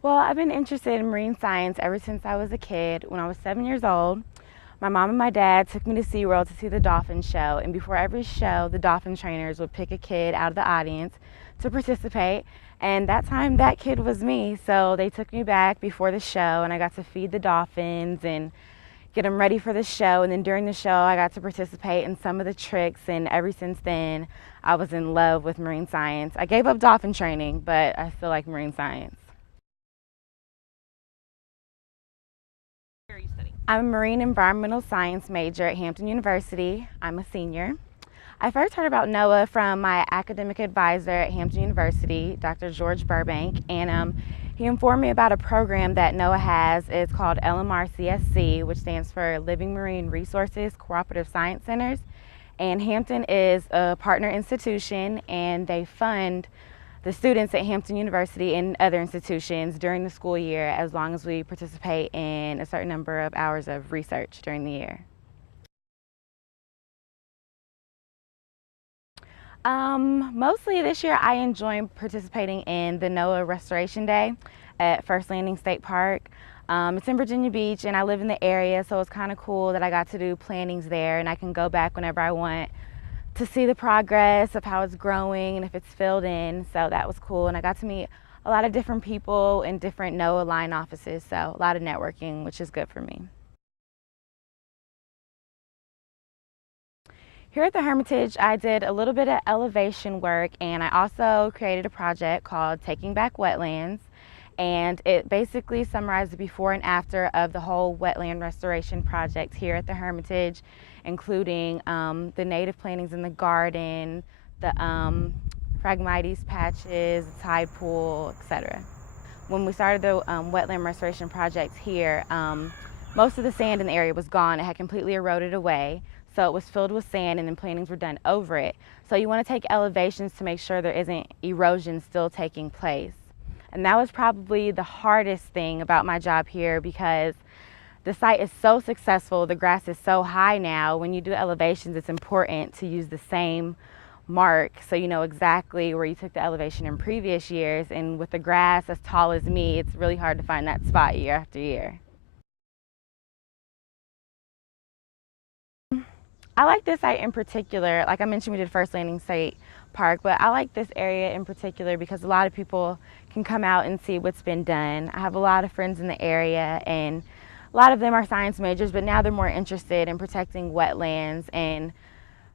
Well, I've been interested in marine science ever since I was a kid. When I was 7 years old, my mom and my dad took me to SeaWorld to see the dolphin show. And before every show, the dolphin trainers would pick a kid out of the audience to participate. And that time, that kid was me. So they took me back before the show, and I got to feed the dolphins and get them ready for the show. And then during the show, I got to participate in some of the tricks. And ever since then, I was in love with marine science. I gave up dolphin training, but I still like marine science. I'm a marine environmental science major at Hampton University. I'm a senior. I first heard about NOAA from my academic advisor at Hampton University, Dr. George Burbank, and he informed me about a program that NOAA has. It's called LMRCSC, which stands for Living Marine Resources Cooperative Science Centers. And Hampton is a partner institution, and they fund the students at Hampton University and other institutions during the school year as long as we participate in a certain number of hours of research during the year. Mostly this year I enjoy participating in the NOAA Restoration Day at First Landing State Park. It's in Virginia Beach and I live in the area, so it's kind of cool that I got to do plantings there and I can go back whenever I want to see the progress of how it's growing and if it's filled in. So that was cool, and I got to meet a lot of different people in different NOAA line offices, so a lot of networking, which is good for me. Here at the Hermitage, I did a little bit of elevation work, and I also created a project called Taking Back Wetlands, and it basically summarized the before and after of the whole wetland restoration project here at the Hermitage, including the native plantings in the garden, the Phragmites patches, the tide pool, etc. When we started the wetland restoration project here, most of the sand in the area was gone. It had completely eroded away. So it was filled with sand and then plantings were done over it. So you want to take elevations to make sure there isn't erosion still taking place. And that was probably the hardest thing about my job here because the site is so successful, the grass is so high now. When you do elevations, it's important to use the same mark so you know exactly where you took the elevation in previous years. And with the grass as tall as me, it's really hard to find that spot year after year. I like this site in particular. Like I mentioned, we did First Landing State Park, but I like this area in particular because a lot of people can come out and see what's been done. I have a lot of friends in the area, and a lot of them are science majors, but now they're more interested in protecting wetlands. And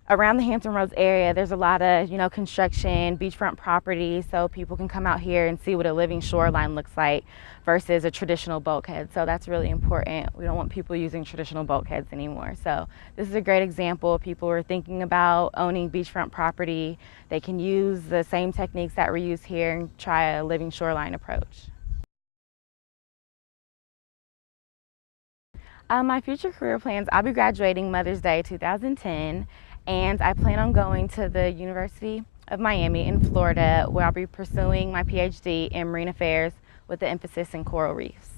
around the Hampton Roads area, there's a lot of, construction, beachfront property, so people can come out here and see what a living shoreline looks like versus a traditional bulkhead. So that's really important. We don't want people using traditional bulkheads anymore. So this is a great example. People are thinking about owning beachfront property. They can use the same techniques that we use here and try a living shoreline approach. My future career plans, I'll be graduating Mother's Day 2010, and I plan on going to the University of Miami in Florida, where I'll be pursuing my PhD in marine affairs with the emphasis in coral reefs.